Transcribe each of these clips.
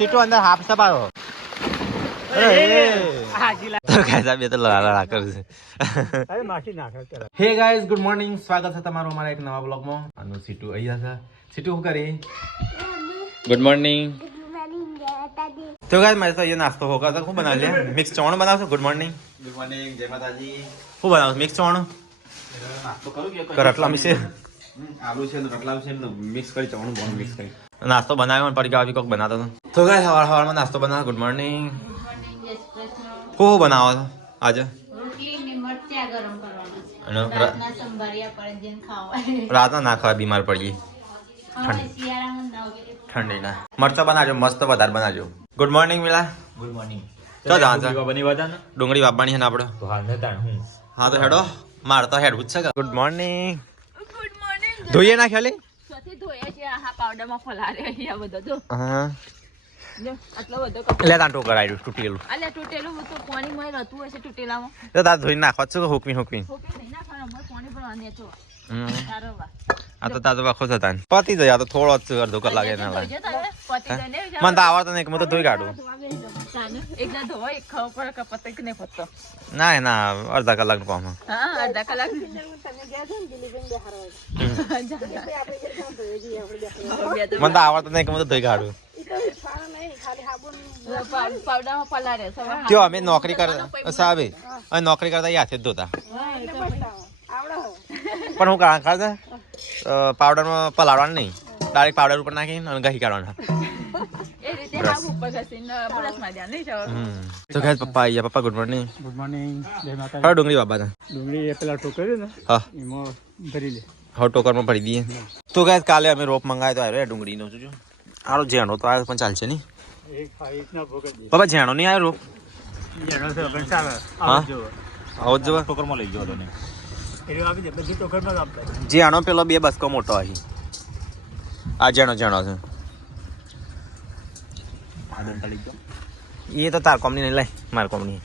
સીટો અંદર half સપાયો hey guys good morning સ્વાગત છે તમારું અમારા એક નવા બ્લોગમાં અને સીટુ અહીંયા છે સીટુ શું કરી ગુડ મોર્નિંગ તો ગાઈઝ મારે તો અહીંયા નાસ્તો હોગા તો શું બનાવ લે મિક્સ ચવણ બનાવશો ગુડ મોર્નિંગ જય માતાજી શું બનાવશો મિક્સ ચવણ નાસ્તો કરું કે રટલા મિસે આલુ છે રટલા છે મિક્સ કરી ચવણ બોન મિક્સ કરી નાસ્તો બનાવ્યો પડી ગયો કોક બનાવતો તો ગાઈઝ સવારમાં નાસ્તો બનાવો ગુડ મોર્નિંગ શું બનાવો છો આજે રાતના ના ખાવા બીમાર પડી ઠંડી ના મરચા બનાવજો મસ્ત વધારે બનાવજો ગુડ મોર્નિંગ મિલા ગુડ મોર્નિંગ તો ડુંગળી વાપવાની છે ને આપડે હા તો હેડો માર તો હેડ છે ગુડ મોર્નિંગ ધોઈએ ના ખાલી હા લે તાન ટોકર આવ્યું તૂટેલું અલ્યા તૂટેલું તો પાણી માં રહેતું હશે તૂટેલામાં તો તાર ધોઈ નાખો છો હુકવી હુકવી નહીં નાખવાનો મય પાણી પણ આને છો સારો વા આ તો તાજો વાખો થતા પતી જાય આ તો થોડો જ અડધો કલાક ના લાગે મને તો આવડતો નહીં કે હું તો ધોઈ કાઢું એકદા ધોવા એક ખાવ પર કપત કે નહીં પત્તો ના ના અડધા કલાક નું કામ હા અડધા કલાક તમે ગયા છો ને દિલીબેન બેહારવા મને તો આવડતો નહીં કે હું તો ધોઈ કાઢું અમે નોકરી કરતા સાહેબ અમે નોકરી કરતા હાથે જ ધોતા પણ હું ખાતા પાવડર માં પલાળવાનું નહીં ડાયરેક્ટ પાવડર ઉપર નાખીને અને ઘી કાઢવાના તો કહે પપ્પા આયા પપ્પા ગુડ મોર્નિંગ ગુડ મોર્નિંગ જય માતા હા ડુંગળી બાબા ડુંગળી પેલા ટોકર ને હા એમાં ભરી લે હા ટોકરમાં ભરી દઈએ તો કહે કાલે અમે રોપ મંગાવ્યો તો આવ્યો ડુંગળીનો જોજો આરો જેણો તો આવ્યો પણ ચાલશે નહીં બાબા જેણો નહીં આવ્યો રોપ આવો જ જવા ટોકરમાં લઈ ગયો તને જેણો પેલો બે બસકો મોટો અહીં આ જેણો જેણો છે એ તો તાર કોમની નહીં લાય માર કોમની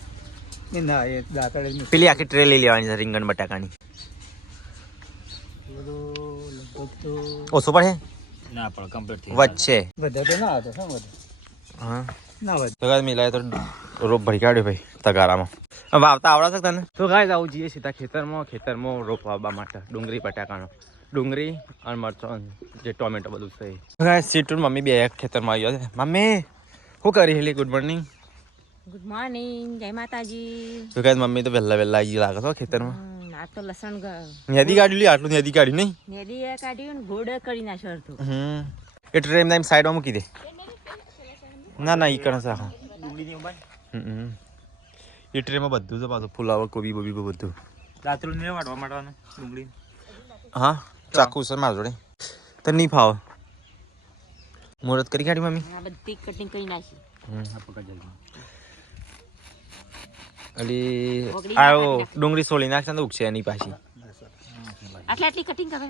પેલી આખી ટ્રે લઈ લેવાની છે રીંગણ બટાકાની ઓછો પડે ના પણ કમ્પ્લીટ વચ્ચે વધારે ના હતો શું વધે હા ના વધે તો મિલાય તો રોપ ભરી કાઢ્યો ભાઈ તગારામાં વાવતા આવડે છે તને તો ગાય આવું જઈએ સીધા ખેતરમાં રોપ વાવવા માટે ડુંગળી બટાકાનો ડુંગળી અને મરચો જે ટોમેટો બધું છે ગાય સીટુ મમ્મી બે ખેતરમાં આવ્યો છે મમ્મી શું કરી હેલી ગુડ મોર્નિંગ જય માતાજી તો ગાય મમ્મી તો વહેલા આવી લાગે છો ખેતરમાં આ તો લસણ નેદી કાઢ્યું લી આટલું નેદી કાઢ્યું નહીં નેદી કાઢ્યું ને ગોળ કરી નાખ્યો અડધું એ ટ્રેમ નામ સાઈડમાં મૂકી દે ના ના ઈ કણ છે હા એ ટ્રેમાં બધું છે પાછું ફુલાવર કોબી બોબી બધું રાત્રું ને વાટવા માંડવાનું ડુંગળી હા ચાકુ છે મારા જોડે તો નહીં ફાવ મુહૂર્ત કરી કાઢી મમ્મી બધી કટિંગ કરી નાખી અલી આયો ડુંગળી સોલી નાખશે તો ઉગશે એની પાછી આટલી કટિંગ કરે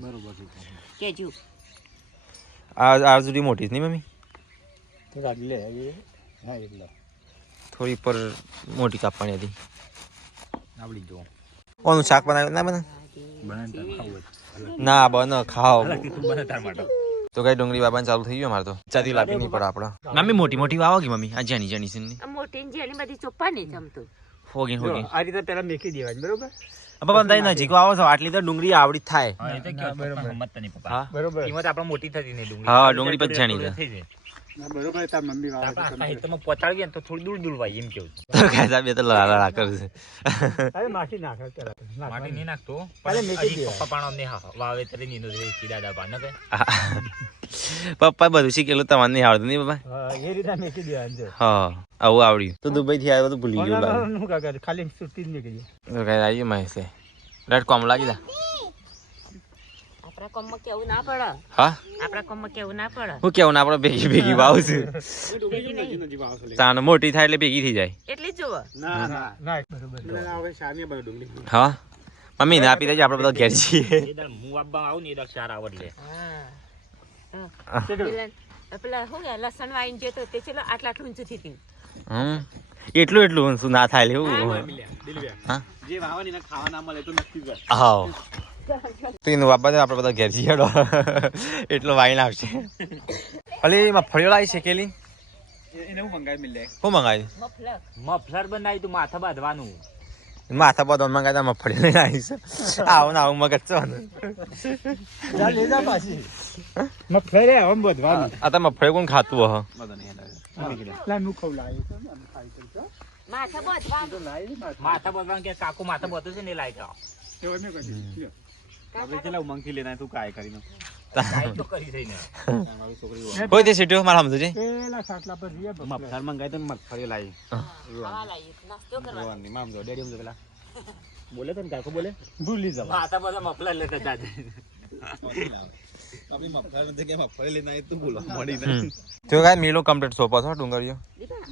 બરોબર કેજો આ સુધી મોટી છે નહીં મમ્મી તો કાઢી લે હા એટલો થોડી પર મોટી કાપવાની હતી આવડી જો ઓનું શાક બનાવ્યું ના બને ના બને ખાઓ તો કઈ ડુંગળી બાબાને ચાલુ થઈ ગયું અમારે તો ચાથી લાપી નહીં પડે આપડે મમ્મી મોટી વાવો કે મમ્મી આ જેની જેની છે મોટી જેની બધી ચોપ્પા નહીં જમતો હોગીન આ રીતે પેલા મેકી દેવાની બરોબર પપ્પા દઈ નજીક આવો છો આટલી તો ડુંગળી આવડી થાય બરોબર કિંમત આપણે મોટી થતી નહીં ડુંગળી હા ડુંગળી પછી જાણી જાય બરોબર તાર મમ્મી વાવે તમે પોતાળ ગયા તો થોડી દૂર વાય એમ કેવું તો કાયદા બે તો લડા કરશે અરે માટી નાખ પેલા માટી નહીં નાખતો પહેલા મેકી દે પપ્પા પાણો ને વાવે તરે નીનો દે કીડાડા પાન કે પપ્પા બધું શીખેલું તમને નહીં આવડતું નહીં પપ્પા હા એ રીતે મેકી દેવાનું છે હા આવું આવડ્યું તો દુબઈ થી આવ્યો તો ભૂલી ગયો લાગે કાકા ખાલી સુટ્ટી જ નીકળી તો કાઈ આવી માસે રેડ કોમ લાગી જા આપણા કોમમાં કેવું ના પડે હા આપણા કોમમાં કેવું ના પડે હું કેવું ના પડે ભેગી વાવ છું તાન મોટી થાય એટલે ભેગી થઈ જાય એટલી જ જોવો ના બરોબર હવે સાની બરો ડુંગળી હા મમ્મી ના આપી દેજો આપણે બધા ઘેર છીએ હું આપવા આવું ને એ સારા આવડ લે હા પેલા હું લસણ વાઈન જે તો તે ચલો આટલા ઊંચું થી એટલું શું ના થાય લેવું હા જે વાવાની ના ખાવા ના મળે તો નક્કી કર હા તીન બાબા આપણે બધા ઘેર જઈએ એટલો વાઈન આવશે અલી મફળીઓ લાવી શેકેલી એને હું મંગાવી મિલે શું મંગાવી મફલર બનાવી તું માથા બાંધવાનું માથા પર મંગાતા મફળી લઈને આવીશ આવું ને આવું મગજ છો મફલર આમ બધવાનું આ તો મફળી કોણ ખાતું હ માથા બાંધવાનું કે કાકુ માથા બાંધું છે ને લાયક ઉમંગથી લેના તું કાય કરીને તો કરી દઈને કોઈ તે સીટ્યો મારા સમજો છે પેલા સાટલા પર મફલર મંગાવી તો મગફળી લાવી મામ જો ડેડી સમજો પેલા બોલે તો કાકો બોલે ભૂલી જાવ માથા બધા મફલર લેતા જાજે આપણી મફલર નથી કે મફળી લેના એ તું બોલો મળી ને તો કાય મીલો કમ્પ્લીટ સોપો છો ડુંગરીઓ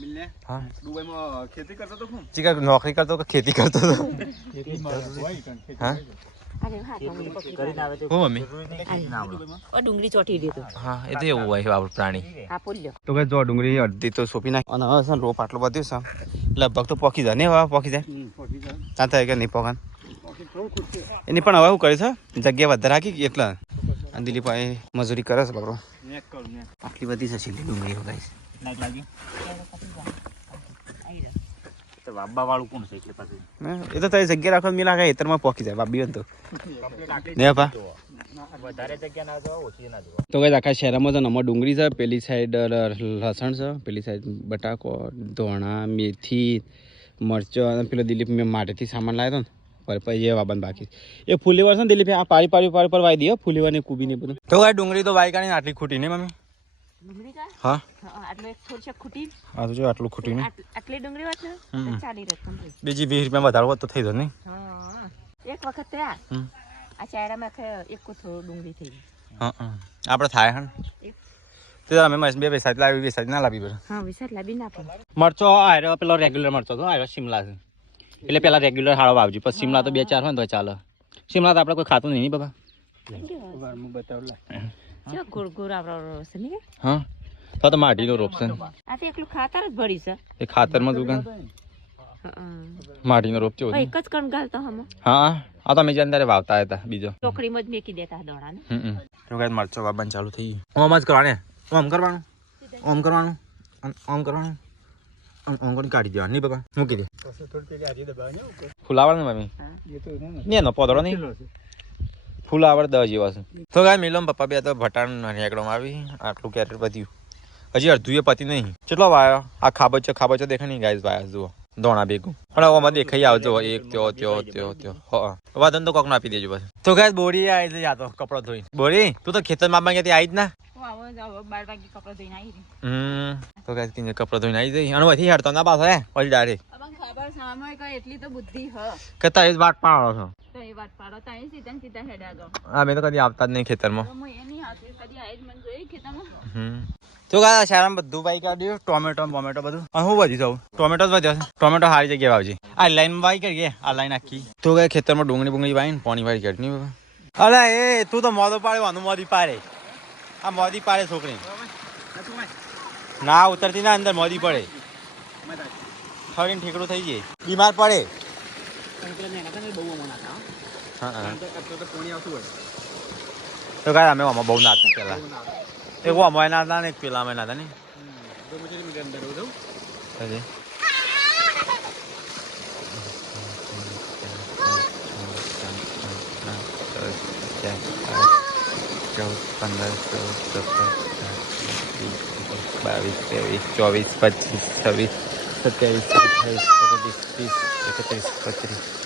મિલને હા દુબઈમાં ખેતી કરતો તો હું ચીકા નોકરી કરતો કે ખેતી કરતો તો હા કરીને આવે તો હું મમ્મી ડુંગળી ચોટી દીધું હા એ તો એવું હોય આપણું પ્રાણી આ પોલ્યો તો કે જો ડુંગળી અડધી તો સોંપી નાખ અને હવે છે ને રોપ આટલું બધું છે લગભગ તો પોકી જાય ને હવે પોકી જાય ત્યાં થાય કે નહીં પોકાન એની પણ હવે શું કરે છે જગ્યા વધારે રાખી એટલા અને દિલીપભાઈ મજૂરી કરે છે બકરો આટલી બધી છે સીધી ડુંગળી ગાઈસ લાઈટ લાગી તો બાબા વાળું કોણ છે એટલે પછી એ તો તારી જગ્યા રાખો મેં લાગે એતરમાં પોકી જાય બાબી તો ને પા વધારે જગ્યા ના જો ઓછી ના જો તો કઈ આખા શહેરમાં તો નમો ડુંગળી છે પેલી સાઈડ લસણ છે પેલી સાઈડ બટાકો ધોણા મેથી મરચો અને પેલો દિલીપ મેં માટેથી સામાન લાવ્યો હતો ને પછી એ વાબન બાકી એ ફૂલીવાર છે ને દિલીપ આ પારી પર વાઈ દે ફૂલીવાર ને કુબી ને બધું તો કઈ ડુંગળી તો વાઈ કાઢીને આટલી ખૂટી ને મમ્મી હા આટલું એક થોડી ખૂટી આ તો જો આટલું ખૂટી ને આટલી ડુંગળી વાત ને ચાલી રહે બીજી 20 રૂપિયા વધારે હોત તો થઈ જાય નહીં હા એક વખત આ ચાયડામાં એક થોડું ડુંગળી થઈ ગઈ હા આપણે થાય હન તે અમે બે પૈસા લાવી પૈસા ના લાવી પડે હા વિચાર લાવી ના પડે મરચો આયરો પેલો રેગ્યુલર મરચો તો આયરો શિમલા છે એટલે પેલા રેગ્યુલર હાળો વાવજો પછી શિમલા તો 2-4 હોય ને તો ચાલે શિમલા તો આપણે કોઈ ખાતું નહીં બાબા જો ગોળ ગોળ આવરો છે ને હા તો માટીનો રોપ છે આ તો એકલું ખાતર જ ભરી છે એ ખાતરમાં દુકાન માટીનો રોપ છે એક જ કણ ગાલતો હમ હા આ તો અમે જે અંદર વાવતા હતા બીજો ટોકરીમાં જ મેકી દેતા દોડા ને તો ગાય મરચો વાવવાનું ચાલુ થઈ ગયું ઓમ જ કરવાને ઓમ કરવાનું ઓમ કરવાનું ઓમ કરવાનું ઓમ કરી કાઢી દેવાનું નહીં બાબા મૂકી દે ફૂલાવડ ને મમ્મી ને નો પોદળો નહીં ફૂલાવડ 10 જેવા છે તો ગાય મિલમ પપ્પા બે તો ભટાણ નેકડોમાં આવી આટલું કેરેટ બધ્યું હજી અડધું એ પતિ નહીં કેટલો વાયો આ ખાબચો દેખાય નહીં ગાઈસ વાયા જુઓ દોણા ભેગું પણ આમાં દેખાઈ આવજો એક ત્યો વાદન તો કોકનો આપી દેજો બસ તો ગાઈસ બોરી આવી જઈ આ તો કપડો ધોઈ બોરી તું તો ખેતરમાં માંગે આવી જ ના 12 વાગે કપડા ધોઈને આવી તો ગાઈસ કિને કપડો ધોઈને આવી જઈ અને વધી હેડતો ના પાછો હે ઓલી ડારે ખબર સામે કઈ એટલી તો બુદ્ધિ હ કતા એ વાત પાડો છો તો એ વાત પાડો તો અહીં સીધા હેડા દો અમે તો કદી આવતા જ નહીં ખેતરમાં હું એની હાથે કદી આવી જ મને જોઈ ખેતરમાં તો ગાય શારામ બધું બાઈ કાઢ્યું ટોમેટો બધું હું વધી જાઉં ટોમેટો જ વધ્યો છે ટોમેટો સારી જગ્યાએ વાવજે આ લાઈન વાઈ કરીએ આ લાઈન આખી તો ગાય ખેતરમાં ડુંગળી વાઈને પાણી વાળી કાઢી નહીં અરે એ તું તો મોદો પાડે મોદી પાડે આ મોદી પાડે છોકરી ના ઉતરતી ના અંદર મોદી પડે ખરીને ઠીકડું થઈ જાય બીમાર પડે તો કાંઈ અમે આમાં બહુ નાતા પેલા એવું અમારે નાતા ને પેલા અમે નાતા નહીં ચૌદ 15 16 17 18 19 20 21 22 23 24 25 26 27 28 29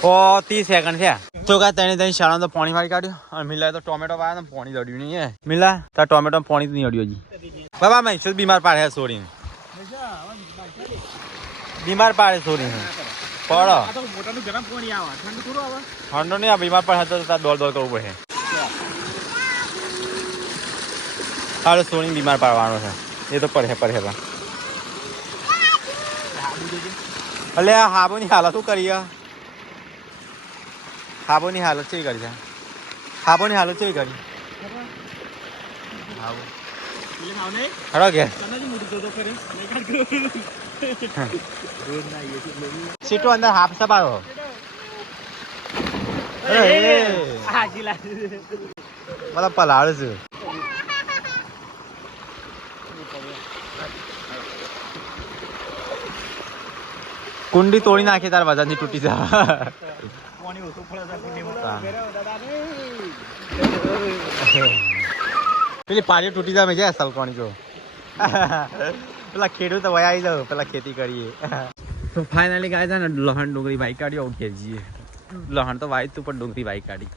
30 સેકન્ડ છે તો કા તને શાળા તો પાણી વાળી કાઢ્યું અને મિલા તો ટોમેટો વાળા ને પાણી દડ્યું નહીં હે મિલા તાર ટોમેટો પાણી નહીં અડ્યું હજી બાબા મેં શું બીમાર પાડે છોડીને બીમાર પાડે છોડીને પડો ઠંડો નહીં આ બીમાર પડે તો તાર દોડ કરવું પડે તારે છોડીને બીમાર પાડવાનો છે એ તો પડે એટલે આ હાબોની હાલત શું કરીએ હાબોની હાલત કેવી કરી છે હાબોની હાલત કેવી કરી હરો કે સીટો અંદર હાફ સપાયો બધા પલાળ છે કુંડી તોડી નાખી તાર વજનથી તૂટી જા પાણી ઓછું પડે છે કુંડીમાં. પેલી પાણી તૂટી જાય મેં અસલ કોણી જો પેલા ખેડૂત તો વયા આવી જાવ પેલા ખેતી કરીએ તો ફાઇનલી ગાય છે ને લહણ ડુંગળી બાઈક કાઢી આવું કે જઈએ લહણ તો વાય તું પણ ડુંગળી બાઈક કાઢી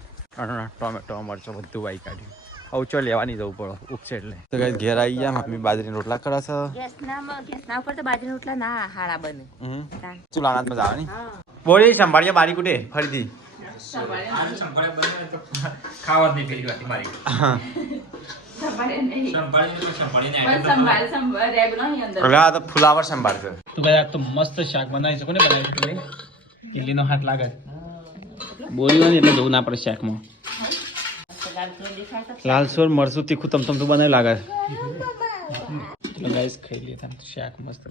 ટોમેટો મરચો બધું બાઈક કાઢ્યું ઓછો લેવાની જવું પડે ઉપસે એટલે તો ગાય ઘેર આવી ગયા મમ્મી બાજરીના રોટલા કરે છે ગેસના ઉપર તો બાજરીના રોટલા ના હારા બને. ચૂલાના મજા આવે ને બોલી સંભાળીએ બારી કુટે ફરીથી ખાવા જ નહીં પેલી વાત મારી. એટલે આ તો ફુલાવર સંભાળશે તો ભાઈ આ તો મસ્ત શાક બનાવી શકો ને બનાવી શકો કિલ્લીનો હાથ લાગે બોલી હોય ને એટલે જવું ના પડે શાકમાં લાલ સોર મરસું તીખું તમ તો બનાવી લાગે ગાઈસ ખાઈ લે શાક મસ્ત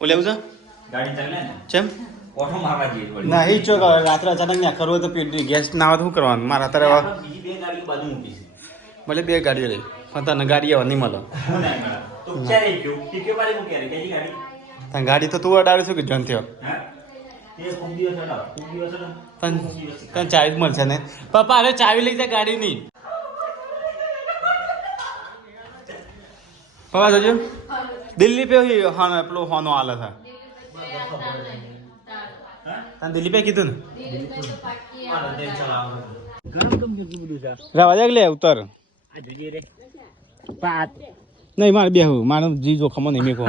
બોલે એવું છે ગાડી ચાલે ને ચેમ ઓટો મારવા જઈએ વળી. ના એ ચો રાત્રે અચાનક ના કરવું હોય તો ગેસ ના આવે તો શું કરવાનું મારા અત્યારે બીજી બે ગાડીઓ બાજુ મૂકી છે. ભલે 2 ગાડીઓ લઈ પણ તને ગાડી આવે નહીં મળે ના મળે. તો ક્યારે ગયો ટીકે વાળી મૂકી આવી બીજી ગાડી. તને ગાડી તો તું અડાડે છું કે જન થયો હા તે ખૂબ દિવસ હતા ખૂબ દિવસ હતા. તને ચાવી જ મળશે ને પપ્પા અરે ચાવી લઈ જા ગાડીની પપ્પા જોજો દિલ્હી પે હા પેલો હોનો આલે છે તને દિલ્હી પે કીધું ને ગરમ ગમ કેટલું બધું છે. રવા દે લે ઉતર આ જોજે રે પાત નહીં મારે બેહું મારે જી જોખમો નહીં મેં કહો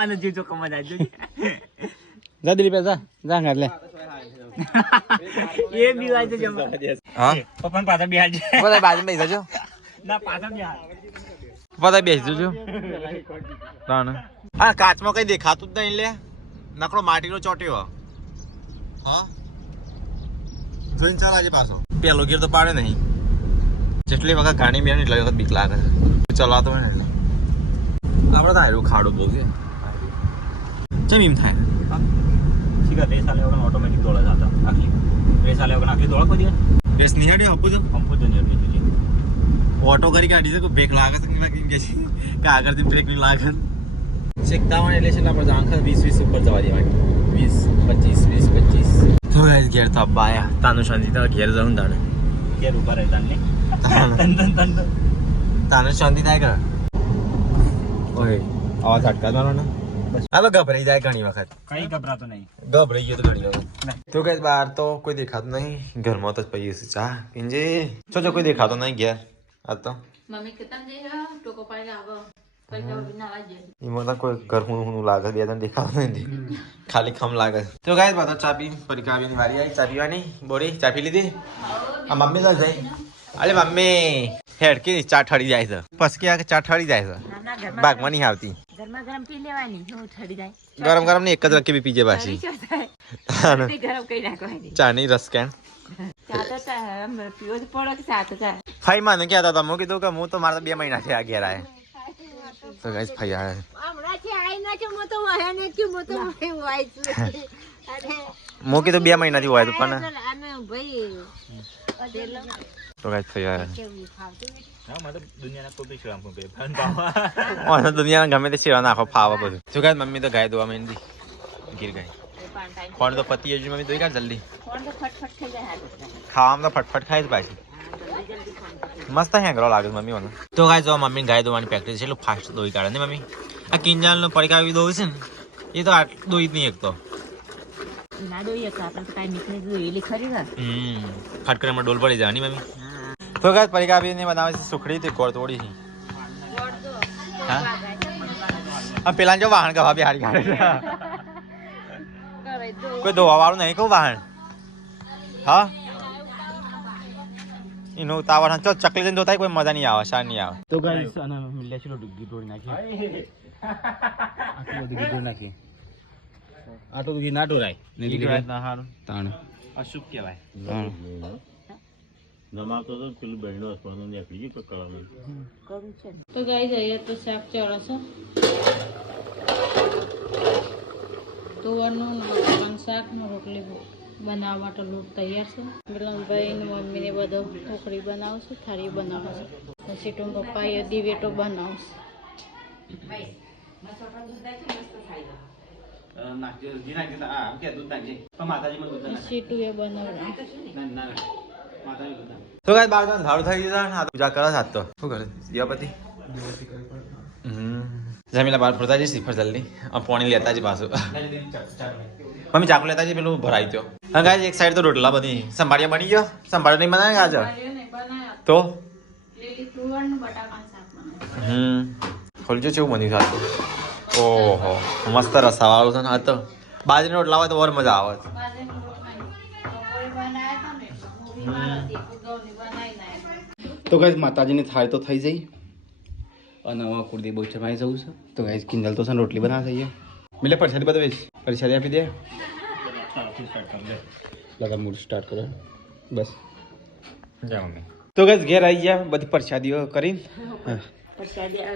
આને જે જો કમા જાય જોજે. જા દિલ્હી પે જા ઘર લે એ બી વાય તો જમા. હા પપ્પાને પાછા બિહાર છે. બધા બાજુ બેસી જજો ના પાછા બિહાર. બધા બેસી જજો હા કાચમાં કઈ દેખાતું જ નહીં લે નકરો માટીનો ચોટ્યો હા જોઈને ચાલ આજે પાછો પેલો ગીર તો પાડે નહીં જેટલી વખત ગાડી બેન એટલી વખત બીક લાગે છે ચલાવતો હોય ને એટલે આપણે તો હારું ખાડું બહુ છે ચમ એમ થાય ઠીક છે. રેસ આલે વગર ઓટોમેટિક દોડે જાતા આખી રેસ આલે વગર આખી દોડે કોઈ દિવસ બેસ નિહાડી આપું છું પંપો જ નહીં જોજે. ઓટો કરી કાઢી છે બ્રેક લાગે છે કે કે આગળથી બ્રેક નહીં લાગે 57 એટલે છે આપણે આંખ 20 ઉપર જવા દેવાની 20 25 20 25 તો ગાઈસ ઘેર તો અબ્બા આયા તાનું શાંતિ તો ઘેર જવું તાણે ઘેર ઉભા રહે તાને તન તાને શાંતિ થાય કે ઓય આવા ઝટકા મારો ને હાલો ગભરાઈ જાય ઘણી વખત કઈ ગભરાતો નહીં. ગભરાઈ ગયો તો ઘણી વખત તો ગાઈસ બહાર તો કોઈ દેખાતું નહીં ઘરમાં તો પઈએ છે ચા પીંજે જો કોઈ દેખાતો નહીં ઘેર આ તો મમ્મી કે તમે ટોકો પાડી આવો એમાં તો કોઈ ઘર હું લાગે બે જણ દેખાતો નથી ખાલી ખમ લાગે તો ગાઈસ બધા ચા પી પરિકાવીની વારી આવી ચા પીવાની બોડી ચા પી લીધી આ મમ્મી તો જઈ અરે મમ્મી હેડકી ચા ઠરી જાય છે પસકી આ ચા ઠરી જાય છે બાગમાં નહીં આવતી ગરમા ગરમ પી લેવાની હું ઠરી જાય ગરમ ગરમ ને એક જ રખી બી પીજે પાછી ગરમ કઈ નાખવાની ચા ની રસ કેન ચા તો પીવો જ પડે કે ચા તો ચા ફાઈ માને કહેતા હતા હું કીધું કે હું તો મારા 2 મહિના થયા ઘેર આયા તો ગાઈસ ફાઈ આયા હમણાંથી આઈ ના છે હું તો વહે ને કે હું તો વહે વાય છું અરે હું કીધું 2 મહિનાથી હોય તો પણ આને ભાઈ તો ગાઈસ ફાઈ આયા હા મતલબ દુનિયાના કોઈ બી શ્રામ કોઈ ફન પાવા ઓને દુનિયાના ગમે તે શેરા નાખો ફાવા બધું તો ગાઈસ મમ્મી તો ગાય દોવા માંડી ગીર ગાય કોણ તો પતિ હજી મમ્મી દોઈ કાઢ જલ્દી કોણ તો ફટફટ થઈ જાય ખાવામાં તો ફટફટ ખાઈ જ પાછી મસ્ત હેંગરો લાગે મમ્મી મને તો ગાય જો મમ્મી ગાય દોવાની પ્રેક્ટિસ છે એટલું ફાસ્ટ દોઈ કાઢે ને મમ્મી આ કિંજાલનો પરિકાવી દોઈ છે ને એ તો દોઈ જ નહીં એક તો ના દોઈએ તો આપણે તો કાંઈ મીઠી દોયેલી ખરી ને ફટકરમાં ડોલ પડી જાય ની મમ્મી તો ગાય પરિકાવી ને બનાવે છે સુખડી તે કોર તોડી છે હા આ પેલા જો વાહન ગવા બિહારી કાઢે કોઈ દોવા વાળું નહીં કહું વાહન હા એનો ઉતાવળ ચો ચકલી જઈને જોતા કોઈ મજા નહીં આવે શા નહીં આવે તો ગાઈસ અને લેશી ડુગી તોડી નાખી આટલું ડુગી તોડી નાખી આટલું ડુગી ના ટોરાય નહીં ના હારું તાણ અશુભ કહેવાય. નમાતો તો પેલું બહેનો હસવાનું નીકળી ગયું કકળામાં તો ગાઈસ અહીંયા તો શાક ચડશે તુવરનું શાકનું રોટલી બનાવવા માટે લોટ તૈયાર છે મિલનભાઈ ને મમ્મીને બધો ઢોકળી બનાવશે થાળી બનાવશે પછી તો પપ્પા એ દિવેટો બનાવશે નાખજો ઘી નાખજો હા કે દૂધ નાખજે પણ માતાજીમાં દૂધ ના સીટું એ બનાવડા ના માતાજી દૂધ ના તો ગાઈસ બાર તો ધાડું થઈ ગયું છે પૂજા કરે સાત તો શું કરે દિવાપતિ જમીલા બાર ફરતા જઈ શ્રીફળ જલ્દી પાણી લેતા જ પાછું મમ્મી ચાકુ લેતા જ પેલું ભરાઈ ગયો હા ગાઈસ એક સાઈડ તો રોટલા બધી સંભાળિયા બની ગયો સંભાળ્યો નહીં બનાવે આજે તો ખોલજો કેવું બન્યું સાચું ઓહો મસ્ત રસાવાળું છે ને આ તો બાજરીનો રોટલા હોય તો ઓર મજા આવે તો ગાઈસ માતાજીની થાળી તો થઈ જઈ અને હવે કુળદેવ બહુચરમાઈ જવું છે તો ગાઈસ કિંજલ તો છે ને રોટલી બનાવવા થઈ મિલે પરસાદી બતાવીશ પરસાદી આપી દે લગન મૂડ સ્ટાર્ટ કરો બસ જા મમ્મી તો ગાઈસ ઘેર આવી ગયા બધી પરસાદીઓ કરીને પ્રસાદી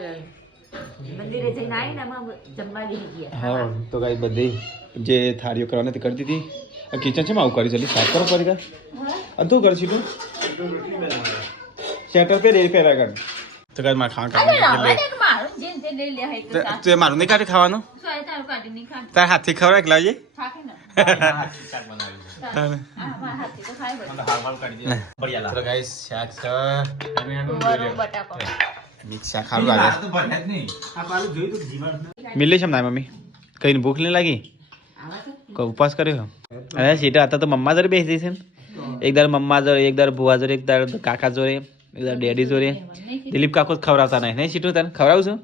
મંદિરે જઈને આવીને આમાં જમવા લઈ ગયા હા તો ગાઈસ બધી જે થાળીઓ કરવાની તે કરી દીધી કિચન છે આવું કરી જલ્દી સાફ કરો ફરી ગાય અને તું કરશી તું સેટર પે રે પેરા કર તો ગાઈસ મારે ખાવા મારું જે જે લઈ લે હે તો તું મારું નહીં કાઢી ખાવાનું સોય તારું કાઢી નહીં ખાય તાર હાથથી ખવડાવ એક લાવજે થાકે ને શાક બનાવ્યું મારા હાથથી તો ખાય બધું હાલ હાલ કરી દે બઢિયા તો ગાઈસ શાક છે ગોળ બટાકો મિક્સ શાક ખાવું લાગે તો ભરે જ નહીં આ પાલું જોયું તું જીવન મિલે છે ના મમ્મી કઈ ભૂખ નહીં લાગી કોઈ ઉપવાસ કર્યો અરે સીટા હતા તો મમ્મા જોડે બેસી છે એક દર મમ્મા જોડે એક દર ભુવા જોડે એક દર કાકા જોડે એક દર ડેડી જોડે દિલીપ કાકો ખવડાવતા નહીં સીટું તને ખવડાવું છું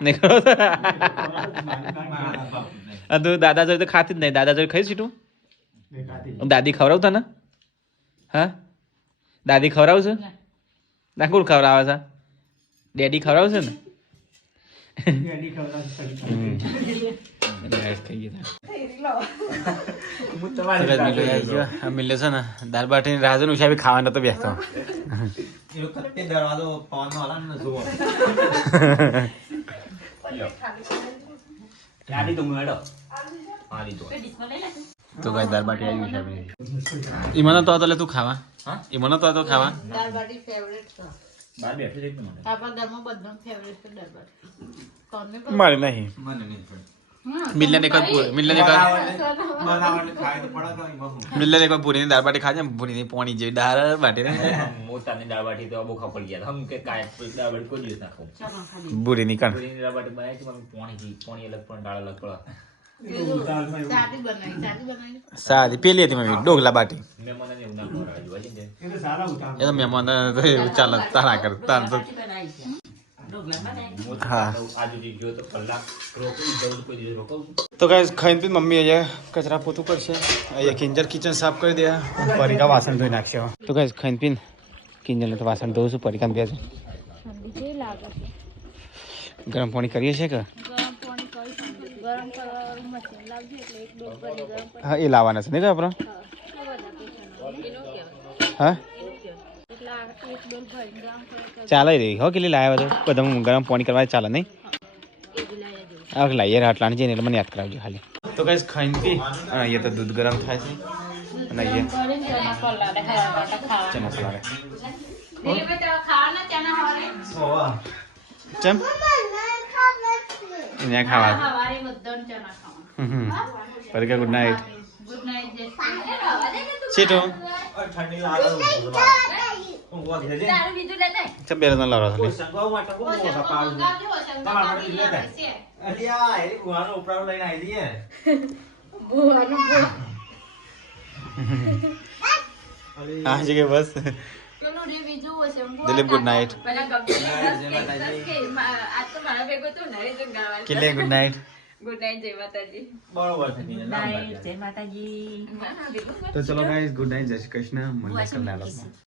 નહીં ખવડાવતા તું દાદા જોડે તો ખાતી જ નહીં દાદા જોડે ખાઈ સીટું દાદી ખવડાવતા ને હા દાદી ખવડાવું છું ના કોણ ખવડાવે છે ડેડી ખવડાવશે ને મિલે છે ને દાળ બાટી રાહ જોઈને ઉછા બી ખાવા નતો બેસતો દરવાજો પવન નો હલાન જુઓ ગાડી તો મેડો મારી તો તો કઈ દાળ બાટી આવી ઉછા બી ઈમાનો તો લે તું ખાવા હા ઈમાનો તો ખાવા દાળ બાટી ફેવરેટ છે બાર બેઠો છે મને આપણા ઘરમાં બધાનો ફેવરેટ છે દાળ બાટી કોને મારે નહીં મને નહીં પડે મિલન એક મિલન એક બનાવવાનું ખાય તો પડે તો એમાં હું મિલન એક પૂરીની દાળ બાટી ખાજે પૂરીની પોણી જેવી દાળ બાટી ને મોટાની દાળ બાટી તો બહુ ખપડી ગયા હમ કે કાય દાળ બાટી કોઈ દિવસ ના ખાવ બુરીની કણ પૂરીની દાળ બાટી બનાવી છે પોણી અલગ પણ દાળ અલગ પડે સાદી બનાવી સાદી પેલી હતી મમ્મી ડોગલા બાટી મહેમાન ને એવું ના ખવડાવે જોવા જઈને એ તો મહેમાન તો એવું ચાલે તારા કરતા તો હા આજુ ગયો તો કલાક રોકવું જવું કોઈ દિવસ રોકવું તો ગાઈસ ખાઈને પી મમ્મી અહીંયા કચરા પોતું કરશે અહીંયા કિંજલ કિચન સાફ કરી દે પરિકા વાસણ ધોઈ નાખશે તો ગાઈસ ખાઈને પીને કિંજલને તો વાસણ ધોઉં છું પરિકાને બે ઠંડી લાગે છે ગરમ પાણી કરીએ છીએ કે ગરમ પાણી કરી ગરમ કરવાનું મશીન લાવજો એટલે એક ડોલ ભરી ગરમ કરી હા એ લાવવાના છે નહીં કે આપણે હા એટલે એક ડોલ ભરી ગરમ કરી ચાલે રહી હો કેટલી લાવ્યા તો બધા ગરમ પાણી કરવા ચાલે નહીં એ બી લાવી દેવું હા લાવીએ આટલાની જઈને એટલે મને યાદ કરાવજો ખાલી તો ગાઈસ ખાઈને પી અને અહીંયા તો દૂધ ગરમ થાય છે અને અહીંયા કરીને ચણા પલાળે ખાવા ચના સલાડે ખાવાના ચણા હવારે ચમ અહીંયા ખાવા હવારે બધાને ચણા ખાવાના પરિકા ગુડ નાઇટ ગુડ નાઇટ જય સીટો ઠંડી લાગે ઊંઘવા દે છે તારું બીજું લે ને ચમ બેર ના લાવવા ખાલી સંગવા માટે બહુ મોટા પાડ અલિયા એ ગુવાનો ઉપરાવ લઈને આવી દઈએ હા જી કે બસ પેલું રે બીજું હશે દિલીપ ગુડ નાઇટ પેલા ગબ્બર આજ તો મારા ભેગો તો નરે જો ગાવા કિલે ગુડ નાઇટ ગુડ નાઇટ જય માતાજી બરોબર છે બીજા નામ નાઇટ જય માતાજી તો ચલો ગાઈસ ગુડ નાઇટ જય શ્રી કૃષ્ણ મળીએ કલ